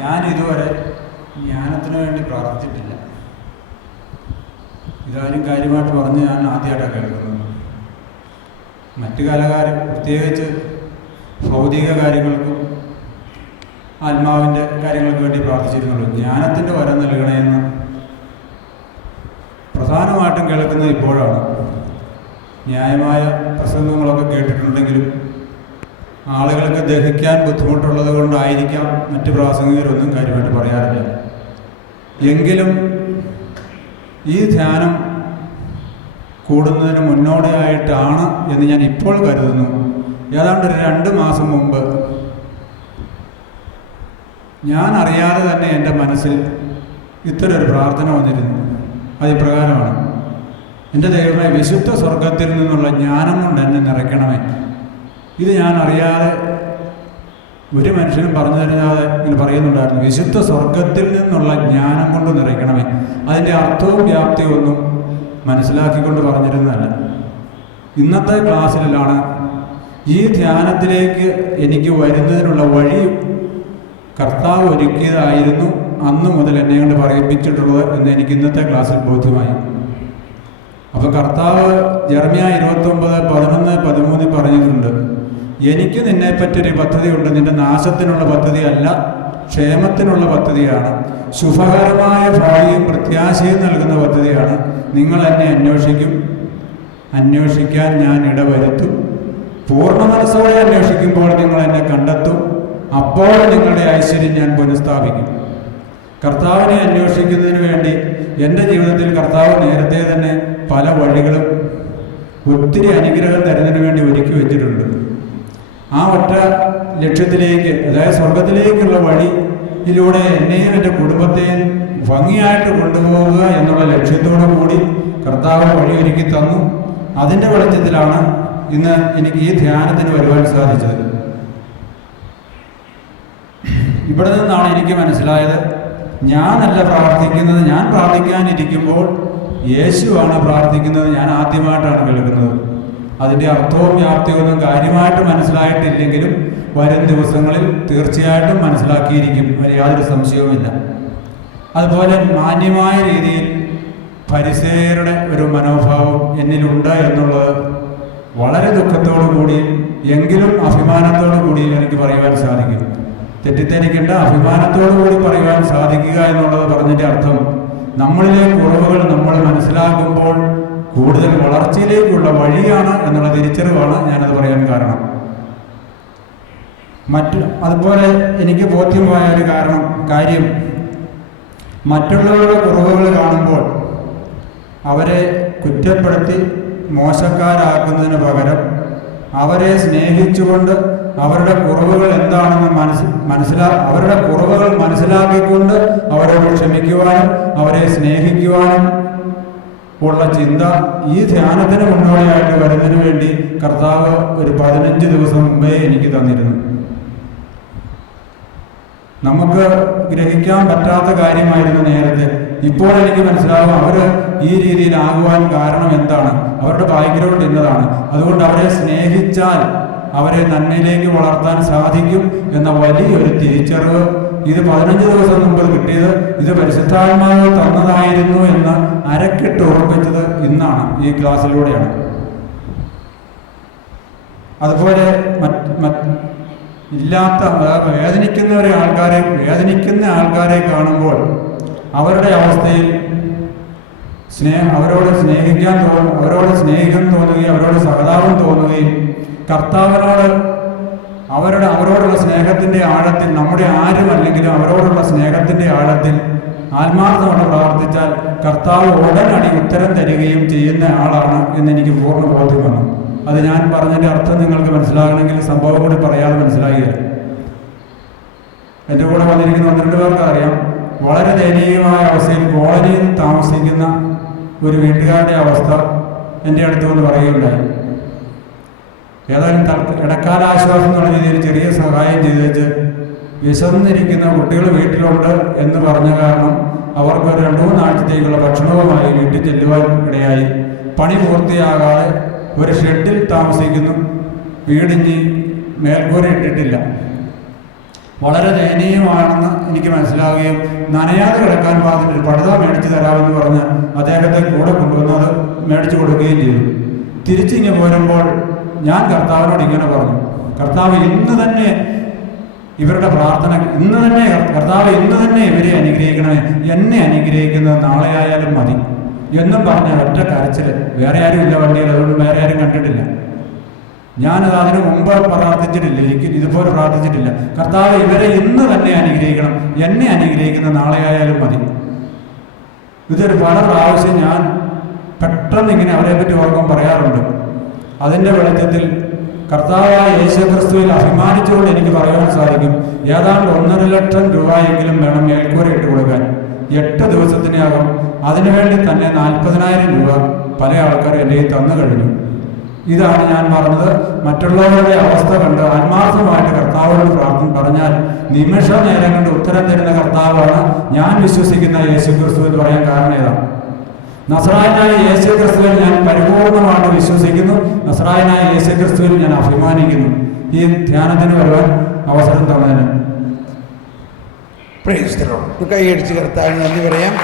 ഞാൻ ഇതുവരെ ജ്ഞാനത്തിന് വേണ്ടി പ്രാർത്ഥിച്ചിട്ടില്ല. ഇതാരും കാര്യമായിട്ട് പറഞ്ഞ് ഞാൻ ആദ്യമായിട്ടാണ് കേൾക്കുന്നത്. മറ്റു കാലകാലം പ്രത്യേകിച്ച് ഭൗതിക കാര്യങ്ങൾക്കും ആത്മാവിൻ്റെ കാര്യങ്ങൾക്ക് വേണ്ടി പ്രാർത്ഥിച്ചിരുന്നുള്ളൂ. ജ്ഞാനത്തിൻ്റെ വരം നൽകണമെന്ന് പ്രധാനമായിട്ടും കേൾക്കുന്നത് ഇപ്പോഴാണ്. ന്യായമായ പ്രസംഗങ്ങളൊക്കെ കേട്ടിട്ടുണ്ടെങ്കിലും ആളുകൾക്ക് ദഹിക്കാൻ ബുദ്ധിമുട്ടുള്ളത് കൊണ്ടായിരിക്കാം മറ്റ് പ്രാസംഗികരൊന്നും കാര്യമായിട്ട് പറയാറില്ല. എങ്കിലും ഈ ധ്യാനം കൂടുന്നതിന് മുന്നോടിയായിട്ടാണ് എന്ന് ഞാൻ ഇപ്പോൾ കരുതുന്നു. ഏതാണ്ട് ഒരു 2 മാസം മുമ്പ് ഞാൻ അറിയാതെ തന്നെ എൻ്റെ മനസ്സിൽ ഇത്തരൊരു പ്രാർത്ഥന വന്നിരുന്നു. അതിപ്രകാരമാണ്: എൻ്റെ ദൈവമേ, വിശുദ്ധ സ്വർഗത്തിൽ നിന്നുള്ള ജ്ഞാനം കൊണ്ട് എന്നെ നിറയ്ക്കണമേ. ഇത് ഞാൻ അറിയാതെ ഒരു മനുഷ്യനും പറഞ്ഞു തരുന്നത് ഇങ്ങനെ പറയുന്നുണ്ടായിരുന്നു. വിശുദ്ധ സ്വർഗത്തിൽ നിന്നുള്ള ജ്ഞാനം കൊണ്ട് നിറയ്ക്കണമേ. അതിൻ്റെ അർത്ഥവും വ്യാപ്തിയും ഒന്നും മനസ്സിലാക്കിക്കൊണ്ട് പറഞ്ഞിരുന്നതല്ല. ഇന്നത്തെ ക്ലാസ്സിലാണ് ഈ ധ്യാനത്തിലേക്ക് എനിക്ക് വരുന്നതിനുള്ള വഴി കർത്താവ് ഒരുക്കിയതായിരുന്നു അന്ന് മുതൽ എന്നെ കൊണ്ട് പറയിപ്പിച്ചിട്ടുള്ളത് എന്ന് എനിക്ക് ഇന്നത്തെ ക്ലാസ്സിൽ ബോധ്യമായി. അപ്പോൾ കർത്താവ് യെരമ്യാ 29:11-13 പറഞ്ഞിട്ടുണ്ട്: എനിക്ക് നിന്നെപ്പറ്റൊരു പദ്ധതിയുണ്ട്, നിന്റെ നാശത്തിനുള്ള പദ്ധതിയല്ല, ക്ഷേമത്തിനുള്ള പദ്ധതിയാണ്, ശുഭകരമായ ഭാവിയും പ്രത്യാശയും നൽകുന്ന പദ്ധതിയാണ്. നിങ്ങൾ എന്നെ അന്വേഷിക്കാൻ ഞാൻ ഇടവരുത്തും. പൂർണ്ണ മനസ്സോടെ അന്വേഷിക്കുമ്പോൾ നിങ്ങൾ എന്നെ കണ്ടെത്തും. അപ്പോൾ നിങ്ങളുടെ ഐശ്വര്യം ഞാൻ പുനഃസ്ഥാപിക്കും. കർത്താവിനെ അന്വേഷിക്കുന്നതിന് വേണ്ടി എൻ്റെ ജീവിതത്തിൽ കർത്താവ് നേരത്തെ തന്നെ പല വഴികളും ഒത്തിരി അനുഗ്രഹം തരുന്നതിന് വേണ്ടി ഒരുക്കി വെച്ചിട്ടുണ്ട്. ആ ഒറ്റ ലക്ഷ്യത്തിലേക്ക്, അതായത് സ്വർഗത്തിലേക്കുള്ള വഴിയിലൂടെ എന്നെയും എൻ്റെ കുടുംബത്തെയും ഭംഗിയായിട്ട് കൊണ്ടുപോകുക എന്നുള്ള ലക്ഷ്യത്തോടു കൂടി കർത്താവ് വഴിയൊരുക്കി തന്നു. അതിൻ്റെ വെളിച്ചത്തിലാണ് ഇന്ന് എനിക്ക് ഈ ധ്യാനത്തിന് വരുവാൻ സാധിച്ചത്. ഇവിടെ നിന്നാണ് എനിക്ക് മനസ്സിലായത്, ഞാനല്ല പ്രാർത്ഥിക്കുന്നത്. ഞാൻ പ്രാർത്ഥിക്കാനിരിക്കുമ്പോൾ യേശുവാണ് പ്രാർത്ഥിക്കുന്നത്. ഞാൻ ആദ്യമായിട്ടാണ് കേൾക്കുന്നത്. അതിൻ്റെ അർത്ഥവും വ്യാപ്തിയും ഒന്നും കാര്യമായിട്ട് മനസ്സിലായിട്ടില്ലെങ്കിലും വരും ദിവസങ്ങളിൽ തീർച്ചയായിട്ടും മനസ്സിലാക്കിയിരിക്കും, യാതൊരു സംശയവുമില്ല. അതുപോലെ മാന്യമായ രീതിയിൽ ഫരിസേയരുടെ ഒരു മനോഭാവം എന്നിലുണ്ട് എന്നുള്ളത് വളരെ ദുഃഖത്തോടു കൂടി എങ്കിലും അഭിമാനത്തോടു കൂടി എനിക്ക് പറയുവാൻ സാധിക്കും. തെറ്റിദ്ധരിക്കേണ്ട, അഭിമാനത്തോടു കൂടി പറയുവാൻ സാധിക്കുക എന്നുള്ളത് പറഞ്ഞതിൻ്റെ അർത്ഥം നമ്മളിലെ കുറവുകൾ നമ്മൾ മനസ്സിലാക്കുമ്പോൾ കൂടുതൽ വളർച്ചയിലേക്കുള്ള വഴിയാണ് എന്നുള്ള തിരിച്ചറിവാണ് ഞാനത് പറയാൻ കാരണം. അതുപോലെ എനിക്ക് ബോധ്യമായ ഒരു കാര്യം മറ്റുള്ളവരുടെ കുറവുകൾ കാണുമ്പോൾ അവരെ കുറ്റപ്പെടുത്തി മോശക്കാരാക്കുന്നതിന് പകരം അവരെ സ്നേഹിച്ചുകൊണ്ട് അവരുടെ കുറവുകൾ എന്താണെന്ന് അവരുടെ കുറവുകൾ മനസ്സിലാക്കിക്കൊണ്ട് അവരോട് ക്ഷമിക്കുവാനും അവരെ സ്നേഹിക്കുവാനും ഉള്ള ചിന്ത ഈ ധ്യാനത്തിന് മുന്നോടിയായിട്ട് വരുന്നതിന് വേണ്ടി കർത്താവ് ഒരു 15 ദിവസം മുമ്പേ എനിക്ക് തന്നിരുന്നു. നമുക്ക് ഗ്രഹിക്കാൻ പറ്റാത്ത കാര്യമായിരുന്നു നേരത്തെ. ഇപ്പോൾ എനിക്ക് മനസ്സിലാകും അവർ ഈ രീതിയിലാകുവാൻ കാരണം എന്താണ്, അവരുടെ ബാക്ക്ഗ്രൗണ്ട് എന്നതാണ്. അതുകൊണ്ട് അവരെ സ്നേഹിച്ചാൽ അവരെ നന്മയിലേക്ക് വളർത്താൻ സാധിക്കും എന്ന വലിയൊരു തിരിച്ചറിവ് ഇത് 15 ദിവസം മുമ്പ് കിട്ടിയത്, ഇത് പരിശുദ്ധാത്മാവ് തന്നതായിരുന്നു എന്ന് അരക്കിട്ട് ഉറപ്പിച്ചത് ഇന്നാണ്, ഈ ക്ലാസ്സിലൂടെയാണ്. അതുപോലെ വേദനിക്കുന്ന ആൾക്കാരെ കാണുമ്പോൾ അവരുടെ അവസ്ഥയിൽ അവരോട് സ്നേഹിക്കാൻ തോന്നുകയും അവരോട് സഹതാപം തോന്നുകയും കർത്താവിനോട് അവരോടുള്ള സ്നേഹത്തിൻ്റെ ആഴത്തിൽ, നമ്മുടെ ആരുമല്ലെങ്കിലും അവരോടുള്ള സ്നേഹത്തിൻ്റെ ആഴത്തിൽ ആത്മാർത്ഥമായി പ്രാർത്ഥിച്ചാൽ കർത്താവ് ഉടനടി ഉത്തരം തരികയും ചെയ്യുന്ന ആളാണ് എന്നെനിക്ക് പൂർണ്ണ ബോധ്യം വന്നു. അത് ഞാൻ പറഞ്ഞതിൻ്റെ അർത്ഥം നിങ്ങൾക്ക് മനസ്സിലാകണമെങ്കിൽ സംഭവം കൂടി പറയാതെ മനസ്സിലാകില്ല. എൻ്റെ കൂടെ വന്നിരിക്കുന്ന 12 പേർക്ക് അറിയാം, വളരെ ദയനീയമായ അവസ്ഥയിൽ കോളനിയിൽ താമസിക്കുന്ന ഒരു വീട്ടുകാരുടെ അവസ്ഥ എൻ്റെ അടുത്ത് വന്ന് പറയുകയുണ്ടായി. ഏതായാലും ഇടക്കാല ആശ്വാസം എന്നുള്ള രീതിയിൽ ചെറിയ സഹായം ചെയ്ത് വെച്ച് വിശന്നിരിക്കുന്ന കുട്ടികൾ വീട്ടിലുണ്ട് എന്ന് പറഞ്ഞ കാരണം അവർക്ക് 2-3 ആഴ്ചത്തേക്കുള്ള ഭക്ഷണവുമായി വീട്ടിൽ ചെല്ലുവാൻ ഇടയായി. പണി പൂർത്തിയാകാതെ ഒരു ഷെഡിൽ താമസിക്കുന്നു. വീടിഞ്ഞ് മേൽക്കൂര ഇട്ടിട്ടില്ല. വളരെ ദയനീയമാണെന്ന് എനിക്ക് മനസ്സിലാവുകയും നനയാതെ കിടക്കാൻ പാകത്തിന് ഒരു പടുത മേടിച്ച് തരാമെന്ന് പറഞ്ഞ് അദ്ദേഹത്തെ കൂടെ കൊണ്ടുവന്ന് അത് മേടിച്ചു കൊടുക്കുകയും ചെയ്തു. തിരിച്ചിങ്ങ് പോരുമ്പോൾ ഞാൻ കർത്താവിനോട് ഇങ്ങനെ പറഞ്ഞു, കർത്താവ് ഇന്ന് തന്നെ ഇവരുടെ പ്രാർത്ഥന കർത്താവ് ഇന്ന് തന്നെ ഇവരെ അനുഗ്രഹിക്കണമേ, എന്നെ അനുഗ്രഹിക്കുന്നത് നാളെ ആയാലും മതി എന്നും പറഞ്ഞ ഒറ്റ കരച്ചിൽ. വേറെ ആരും ഇല്ല വണ്ടിയിൽ, അതുകൊണ്ട് വേറെ ആരും കണ്ടിട്ടില്ല. ഞാനത് അതിനു മുമ്പ് പ്രാർത്ഥിച്ചിട്ടില്ല, എനിക്ക് ഇതുപോലെ പ്രാർത്ഥിച്ചിട്ടില്ല. കർത്താവ് ഇവരെ ഇന്ന് തന്നെ അനുഗ്രഹിക്കണം, എന്നെ അനുഗ്രഹിക്കുന്നത് നാളെ ആയാലും മതി. ഇതൊരു പല പ്രാവശ്യം ഞാൻ പെട്ടെന്ന് ഇങ്ങനെ അവരെ പറ്റി ഓർക്കാൻ പറയാറുണ്ട്. അതിൻ്റെ വെളിച്ചത്തിൽ കർത്താവായ യേശുക്രിസ്തുവിൽ അഭിമാനിച്ചുകൊണ്ട് എനിക്ക് പറയാൻ സാധിക്കും, ഏതാണ്ട് 1.5 ലക്ഷം രൂപയെങ്കിലും വേണം മേൽക്കൂര ഇട്ട് കൊടുക്കാൻ. 8 ദിവസത്തിനകം അതിനുവേണ്ടി തന്നെ 40,000 രൂപ പല ആൾക്കാരും എൻ്റെ കയ്യിൽ തന്നു കഴിഞ്ഞു. ഇതാണ് ഞാൻ പറഞ്ഞത്. മറ്റുള്ളവരുടെ അവസ്ഥ കണ്ട് ആത്മാർത്ഥമായിട്ട് കർത്താവോട് പറഞ്ഞാൽ നിമിഷ നേരം കൊണ്ട് ഉത്തരം തരുന്ന കർത്താവാണ് ഞാൻ വിശ്വസിക്കുന്ന യേശുക്രിസ്തു എന്ന് പറയാൻ കാരണം ഏതാണ്? നസ്രായനായ യേശുക്രിസ്തുവിൽ ഞാൻ പരിപൂർണമായിട്ട് വിശ്വസിക്കുന്നു. നസ്രായനായ യേശുക്രിസ്തുവിൽ ഞാൻ അഭിമാനിക്കുന്നു. ഈ ധ്യാനത്തിന് വരുവാൻ അവസരം തന്നതിന് കൈയടിച്ച് കർത്താവിന് നന്ദി പറയാം.